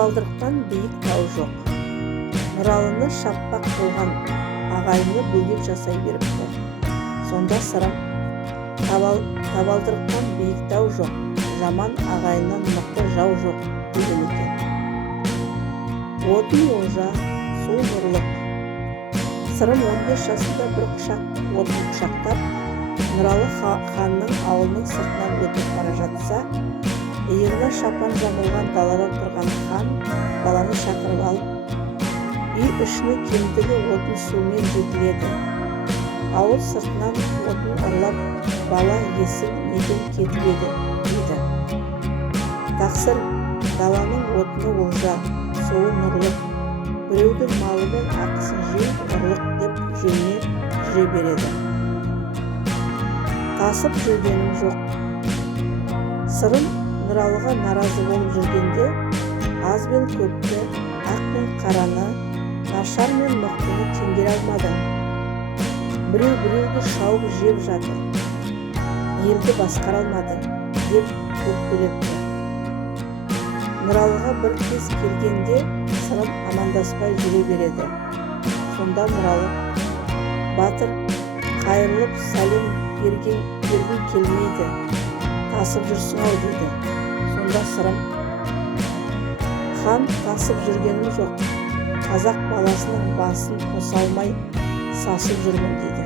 табалдырықтан биік тау жоқ. Нұралыны шаппақ болған ағайыны бөгет жасай беріпті. Сонда сырым: табалдырықтан биік тау жоқ, жаман ағайыннан мықты жау жоқ деген екен. Отын олжа, су нұрлық. Сырым 15 жасында бір құшақ отын құшақтап, Нұралы ханның ауылының сыртынан өтіп бара жатса, иығына шапан жамылған далада тұрған хан баланы шақырып алып, үй ішіне кемдігі отын сумен жетіледі. Ауыл сыртынан отын ұрлап, бала есің неден кетіп еді дейді. Тақсыр: даланың отыны олжа, суы нұрлық, біреудің малы мен ақысын жеу ұрлық деп жөніне жүре береді. Тасып жүргенім жоқ. Сырым Нұралыға наразы болып жүргенде, аз бен көпті, ақ пен қараны, нашар мен мықтыны теңгере алмады. Біреуді шауып жеп жатыр, елді басқара алмады деп өкпелепті. Нұралыға бір кез келгенде Сырым амандаспай жүре береді. Сонда Нұралы: батыр, қайырылып сәлем берген келмейді, тасып жүрсің-ау дейді. Сонда Сырым: хан, тасып жүргенім жоқ, қазақ баласының басын қоса алмай сасып жүрмін дейді.